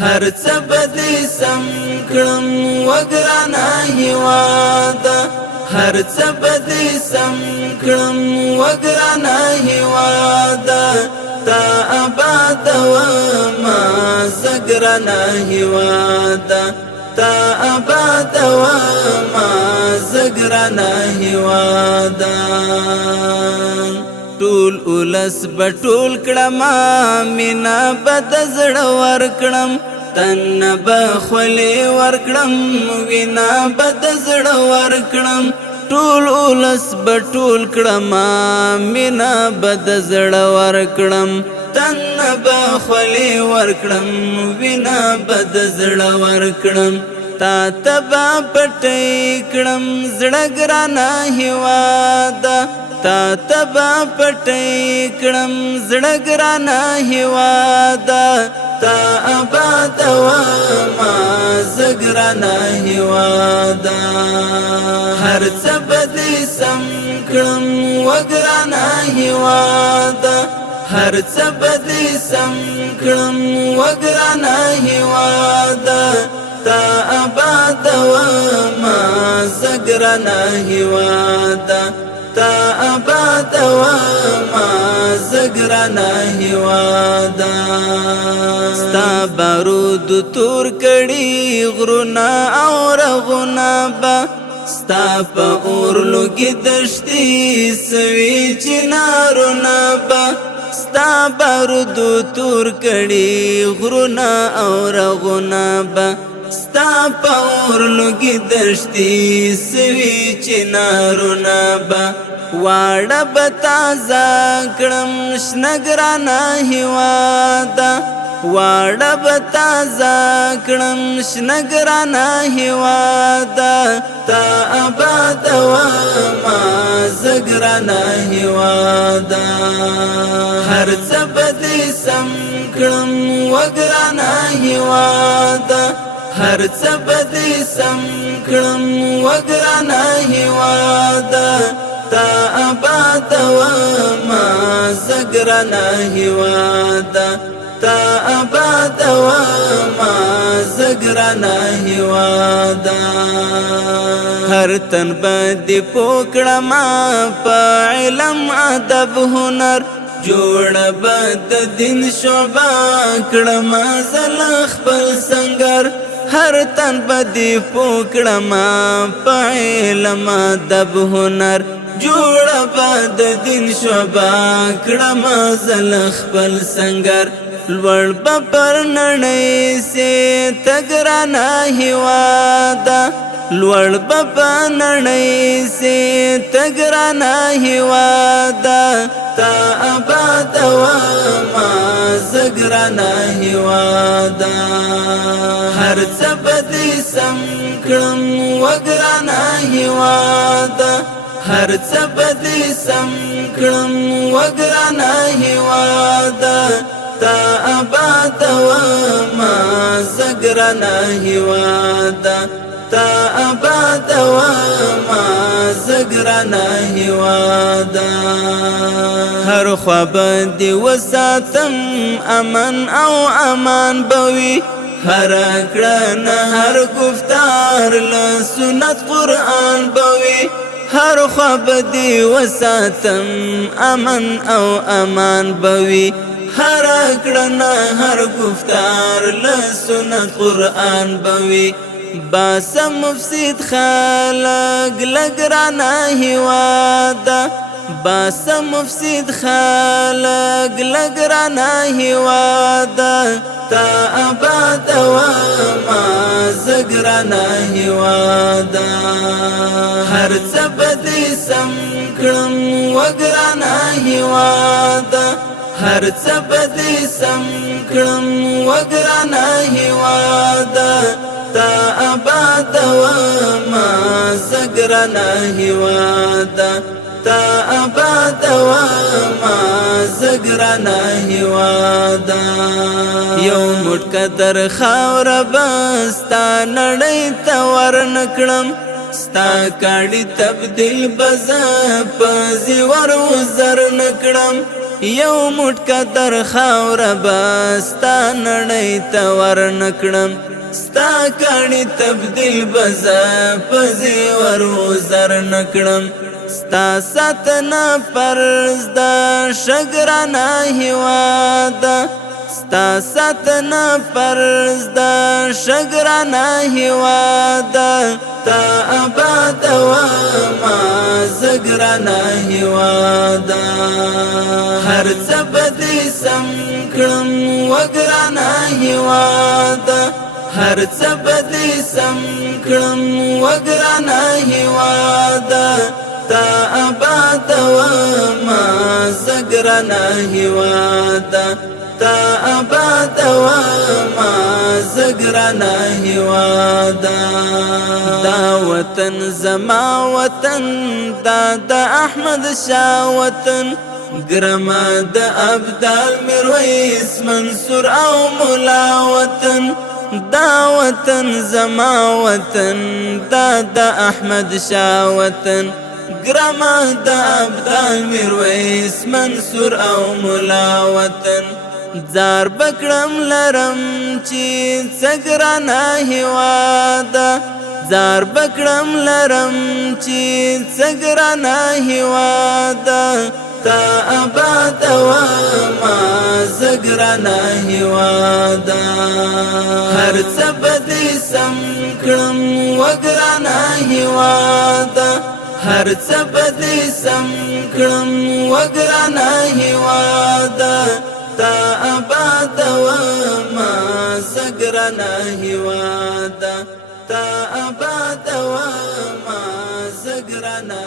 هر څه به دې سم کړم وګرانه هېواده هر څه به دې سم کړم وګرانه هېواده تا آبادومه زه ګرانه هېواده تا آبادومه زه ګرانه هېواده ټول اولس به ټول کړمه مینه به د زړه ورکړم تن به خولې ورکړم وینه به د زړه ورکړم ټول اولس به ټول کړمه مینه به د زړه ورکړم تن به خولې ورکړم وینه به د زړه ورکړم تا ته به پټۍ کړم زړه ګرانه هېواده تا ته به پټۍ کړم زړه ګرانه هېواده تا آبادومه زه ګرانه هېواده هر څه به دې سم کړم وګرانه هېواده هر څه به دې سم کړم وګرانه هېواده تا آبادومه زه ګرانه هېواده تا آبادومه زه ګرانه هېواده ستا بارود تور کړي غرونه او رغونه به ستا په اورلګي دښتې سوي چنارونه به ستا بارود تور کړي غرونه او رغونه به ستا په اورلګي دښتې سوي چنارونه به واړه به تازه کړم شنه ګرانه هېواده واړه به تازه کړم شنه ګرانه هېواده تا آبادومه زه ګرانه هېواده هر څه به دې سم کړم وګرانه هېواده هر څه به دې سم کړم وګرانه هېواده تا آبادومه زه ګرانه هېواده تا آبادومه زه ګرانه هېواده هر تن به دې پوه کړمه په علم ادب هنر جوړه به د دین شعبه کړمه زه له خپل سنګر هر تن به دې پوه کړمه په علم ادب هنر جوړه به د دین شعبه کړمه زه له خپل سنګر لوړ به پر نړۍ سي ته ګرانه هېواده لوړ به په نړۍ سي ته ګرانه هېواده تا آبادومه زه ګرانه هېواده هر څه به دې سم کړم وګرانه هېواده هر څه به دې سم کړم وګرانه هېواده تا آبادومه زه ګرانه هېواده تا آبادومه زه ګرانه هېواده هر خوا به دې وساتم امن او امان به وي هر کړنه هر گفتار له سنت قرآن به وي هر خوا به دې وساتم امن او امان به وي هر کړنه هر گفتار له سنت قرآن به وي باسم مفسد خلق لګرانه هېواده باسم مفسد خلق لګرانه هېواده تا آبادومه زه ګرانه هېواده هر څه به دې سم کړم وګرانه هېواده هر څه به دې سم کړم وګرانه هېواده تا آبادومه زه ګرانه هېواده تا آبادومه زه ګرانه هېواده یو موټ قدر خاوره به ستا نړۍ ته ورنکړم ستا کاڼي تبدیل به زه په زیور وزر نکړم یو موټ قدر خاوره بستا نړۍ ته ورنکړم ستا کاڼي تبدیل بزا پزی ورو زر نکړم ستا ساتنه فرض ده شګرانه هیواده ستا ساتنه فرض ده شګرانه هیواده تا آباد وما زګرانه هیواده هر څه به دې سم کړم وګرانه هیواده هر څه به دې سم کړم وګرانه هیواده تا آباد وما زګرانه هیواده تا آباد وما زګرانه هیواده دا وطن زما وطن دا د احمد شاه وطن ګرما د ابدال میرویس منصور او مولا وطن دا وطن زما وطن دا د احمد شاه وطن ګرما د ابدال میرویس منصور او مولا وطن زار بکړم لرم چې څګرانه هیواده زار بکړم لرم چې څګرانه هیواده تا آباد وما زګرانه هیواده هر څه به دې سم کړم وګرانه هیواده هر څه به دې سم کړم وګرانه هیواده تا آباد وما زګرانه هیواده تا آباد وما زګرانه